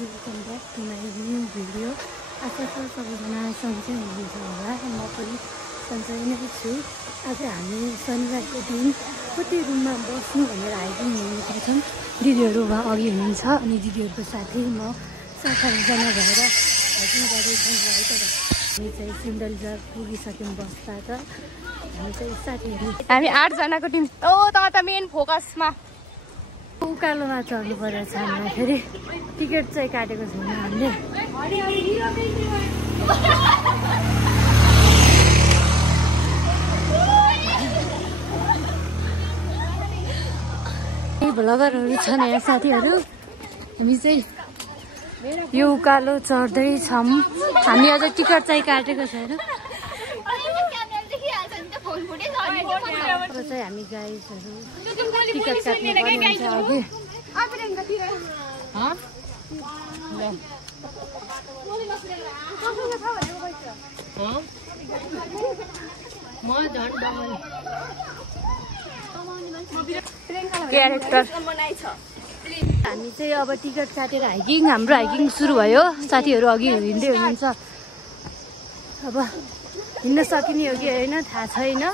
guys, welcome back to my new video. आशा छ सबैजना सन्चै हुनुहुन्छ होला। म पनि सन्चै नै छु। आज हामी शनिबारको दिन कति रुममा बस्नु भनेर हाइकिङ हिँडेका छौँ। दिदीहरू उहाँ अघि हुनुहुन्छ अनि दिदीहरूको साथै म 7-8जना भएर हाइकिङ गर्दैछौँ। हामी चाहिँ सिन्धलजार पुगिसक्यौँ बसबाट। हामी चाहिँ साथीहरू हामी 8 जनाको टिम। ओ त मेन फोकसमा उकालोमा चढ्नु परेछ। हामीलाई फेरि टिकट चाहिँ काटेको छैन हामीले। भ्लगरहरू छन् यहाँ साथीहरू। हामी चाहिँ यो उकालो चढ्दैछौँ। हामी अझ टिकट चाहिँ काटेको छैन। अब चाहिँ हामी गाइजहरू टिकट काट्नु पर्नुहुन्छ अघि। क्यारेक्टर हामी चाहिँ अब टिकट काटेर हाम्रो हाइकिङ सुरु भयो। साथीहरू अघि हिँड्दै हुनुहुन्छ। अब हिँड्न सकिने हो कि होइन थाहा छैन।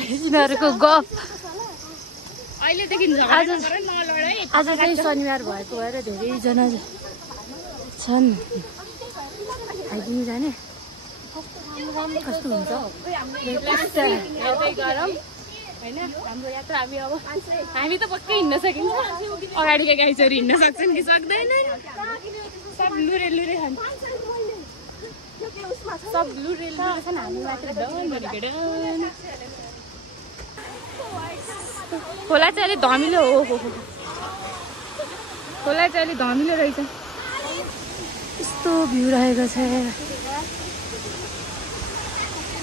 यिनीहरूको गफ आज चाहिँ शनिबार भएको भएर धेरैजना छन् हाइकिङ जाने। कस्तो हुन्छ हामी त पक्कै हिँड्न सकिन्छ। अगाडिका गाइजहरू हिँड्न सक्छन् कि सक्दैनन्। सब लुरे छन्। सब लुरे छन्। हामी मात्र डन। खोला चाहिँ अलिक धमिलो हो। खोला चाहिँ अलिक धमिलो रहेछ। यस्तो भ्यू रहेको छ।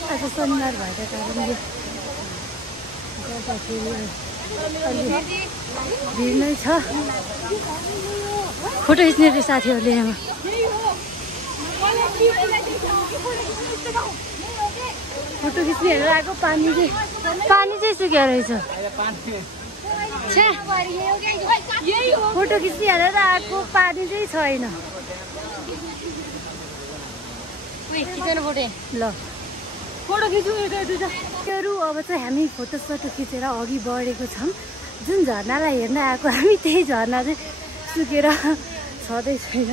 आज शनिबार भएको कारणले भिड नै छ। फोटो खिच्ने रे साथीहरूले यहाँ। फोटो खिच्नेहरू आएको। पानी चाहिँ सुक्यो रहेछ। फोटो खिच्नेहरू आएको पानी चाहिँ छैन। ल फोटो खिच्नुहरू। अब चाहिँ हामी फोटोसोटो खिचेर अघि बढेको छौँ। जुन झर्नालाई हेर्न आएको हामी त्यही झर्ना चाहिँ सुकेर छँदै छैन।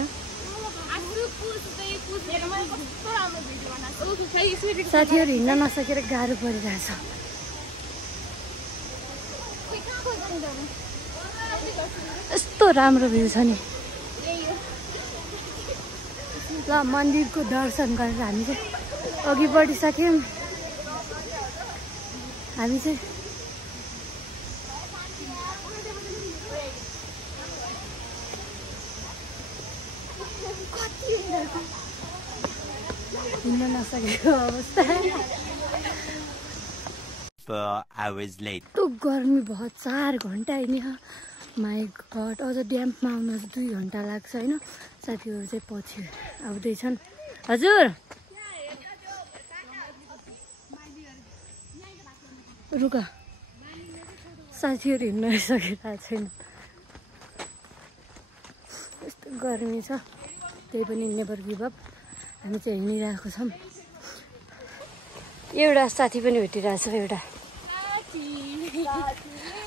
साथीहरू हिँड्न नसकेर गाह्रो परिरहेछ। यस्तो राम्रो भ्यू छ नि। ल मन्दिरको दर्शन गरेर हामी चाहिँ अघि बढिसक्यौँ। हामी चाहिँ हिँड्न नसकेको अवस्था। तो गर्मी बहुत 4 घन्टा हिँड्यो। My god. अझ ड्याम्पमा आउन 2 घन्टा लाग्छ होइन। साथीहरू चाहिँ पछि आउँदैछन्। हजुर रुक। साथीहरू हिँड्न सकिरहेको छैन। यस्तो गर्मी छ। त्यही पनि नेभर गिभ अप। हामी चाहिँ हिँडिरहेको छौँ। एउटा साथी पनि भेटिरहेछ। एउटा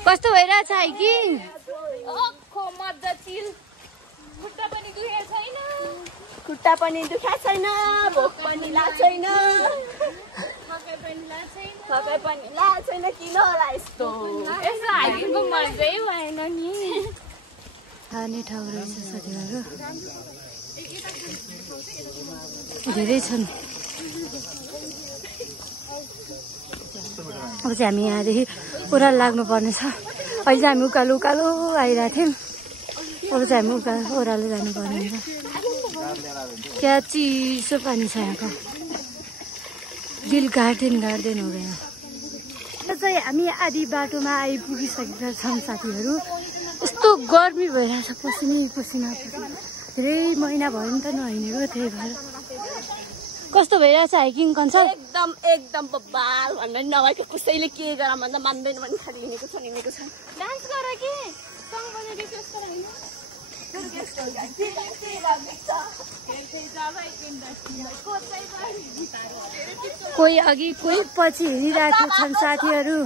कस्तो भइरहेछ हाइकिङ? खुट्टा पनि दुखेको छैन। भोक पनि लाग्छ छैन। थकाइ पनि लाग्छ छैन। किन होला यस्तो? यसो हाइकिङको मजै भएन नि। खाने ठाउँ रहेछ साथीहरू। धेरै छन्। अब चाहिँ हामी यहाँदेखि ओह्रालो लाग्नुपर्नेछ। अहिले चाहिँ हामी उकालो आइरहेको थियौँ। अब चाहिँ हामी ओह्रालो जानुपर्ने हुन्छ। क्या चिसो पानी छ यहाँको। दिल गार्डन हो गयो। चाहिँ हामी आधी बाटोमा आइपुगिसकेका छौँ साथीहरू। यस्तो गर्मी भइरहेछ। पसिना धेरै महिना भयो नि त नहिँडेको। त्यही भएर कस्तो भइरहेछ हाइकिङ कन्सर्ट? एकदम बब्बाल भन्दा नभएको। कसैले के गर भन्दा मान्दैन भने खालि हिँडेको छ। डान्स गर के? कोही अघि कोही पछि हिँडिरहेको छन् साथीहरू।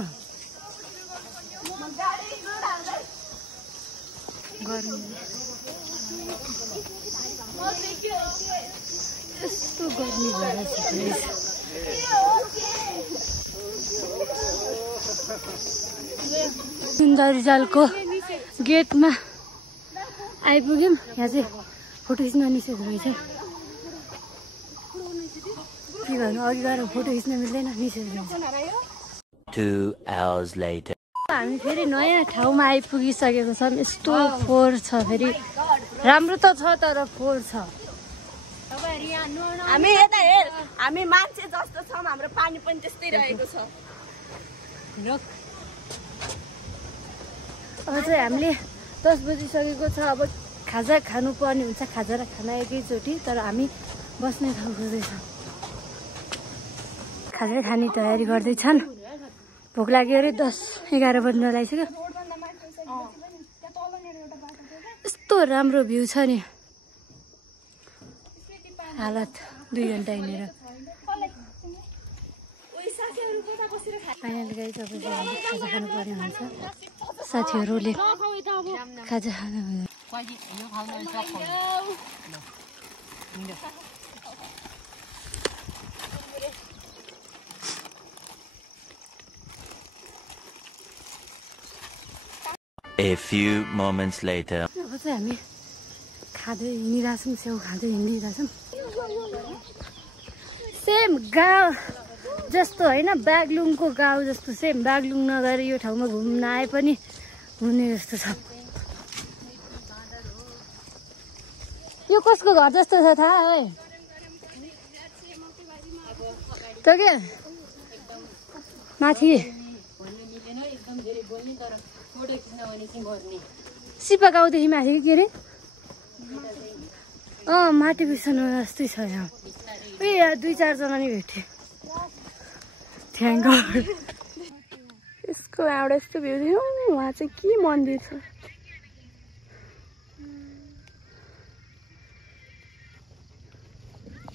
यस्तो गर्मी भएर सुन्दर रिजालको गेटमा आइपुग्यौँ। यहाँ चाहिँ फोटो खिच्न निषेध रहेछ। के गर्नु, अघि गएर फोटो खिच्न मिल्दैन, निषेध रहेछ। 2 hours later. हामी फेरि नयाँ ठाउँमा आइपुगिसकेको छौँ। यस्तो फोहोर छ, फेरि राम्रो त छ तर फोहोर छ। हामी यता हेर, हामी मान्छे जस्तो छौँ, हाम्रो पानी पनि त्यस्तै रहेको छ। अब चाहिँ हामीले 10 बजिसकेको छ। अब खाजा खानुपर्ने हुन्छ, खाजा र खाना एकैचोटि। तर हामी बस्ने ठाउँ खोज्दैछौँ। खाजा खाने तयारी गर्दैछन्। भोक लाग्यो अरे, 10-11 बज्न लागिसक्यो। यस्तो राम्रो भ्यू छ नि, हालत 2 घन्टा हिँडेर। फाइनल गाइस अब चाहिँ खाजा खानुपर्ने हुन्छ। साथीहरूले खाजा खानु A few moments later. अब चाहिँ हामी खाँदै हिँडिरहेछौँ, स्याउ खाँदै हिँडिरहेछौँ। सेम गाउँ जस्तो होइन, बागलुङको गाउँ जस्तो सेम। बागलुङ नगएर यो ठाउँमा घुम्न आए पनि हुने जस्तो छ। यो कसको घर जस्तो छ थाहा है त? के माथि सिपा गाउँदेखि माथि के अरे? माटी बिसाउनु जस्तै छ यहाँ। यहाँ 2-4 जना नि भेटे। Thank god. यसको एउटा यस्तो भ्यू थियो। उहाँ चाहिँ के मन्दिर छ?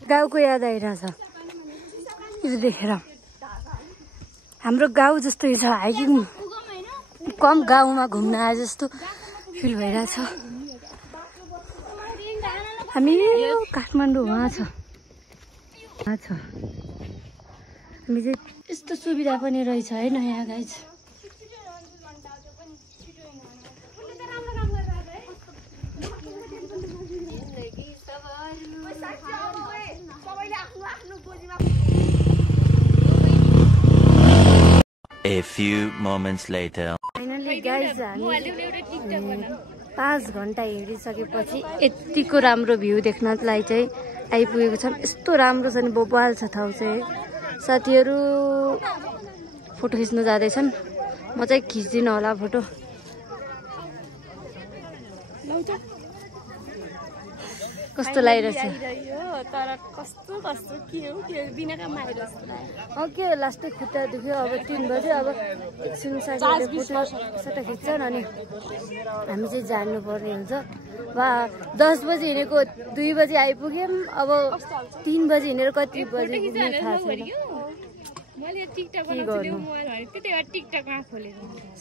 गाउँको याद आइरहेछ यो देखेर। हाम्रो गाउँ जस्तै छ, हाइकिङ कम गाउँमा घुम्न आए जस्तो फिल भइरहेछ। हामी काठमाडौँ वहाँ छ। हामी चाहिँ यस्तो सुविधा पनि रहेछ है नयाँ guys. A few moments later. Finally guys हामी 5 घन्टा हिँडिसकेपछि यतिको राम्रो भ्यू देख्नलाई चाहिँ आइपुगेको छौँ। यस्तो राम्रो छ नि, बवाल छ ठाउँ चाहिँ। साथीहरू फोटो खिच्न जाँदैछन्। म चाहिँ खिच्दिनँ होला फोटो। कस्तो लागिरहेछ? तर कस्तो कस्तो के हो बिना काम आएर के लास्टै खुट्टा दुख्यो। अब 3 बजे। अब एकछिन साथीहरूले फोटो खिच्छन् अनि हामी चाहिँ जानुपर्ने हुन्छ। वा 10 बजी हिँडेको 2 बजी आइपुग्यौँ। अब 3 बजी हिँडेर कति बजी पुग्ने थाहा छैन।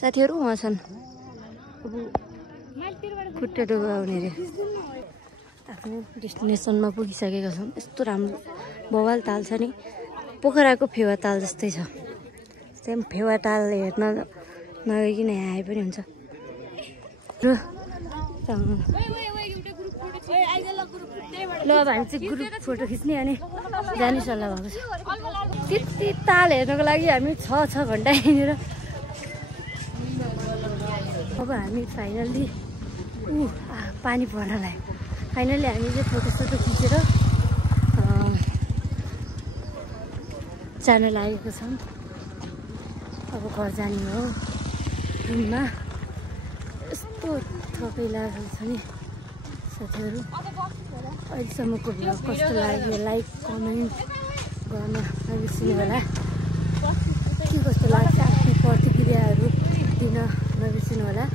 साथीहरू उहाँ छन्। खुट्टा दुखाउने रे। आफ्नो डेस्टिनेसनमा पुगिसकेका छौँ। यस्तो राम्रो बवाल ताल छ नि, पोखराको फेवा ताल जस्तै छ। सेम फेवा ताल हेर्न नगइकन यहाँ आए पनि हुन्छ। ल अब हामी चाहिँ ग्रुप फोटो खिच्ने अनि जाने सल्लाह भएको छ। त्यति ताल हेर्नको लागि हामी 6 घन्टा हिँडेर। अब हामी फाइनल्ली पानी पर्न लाग्यो। फाइनली हामी चाहिँ फोटोसोटो खिचेर जान लागेको छौँ। अब घर जाने हो रुममा। यस्तो थकै लागेको छ नि साथीहरू। अहिलेसम्मको भ्लग कस्तो लाग्यो लाइक कमेन्ट गर्न नबिर्सिनु होला। के कस्तो लाग्छ आफ्नो प्रतिक्रियाहरू दिन नबिर्सिनु होला।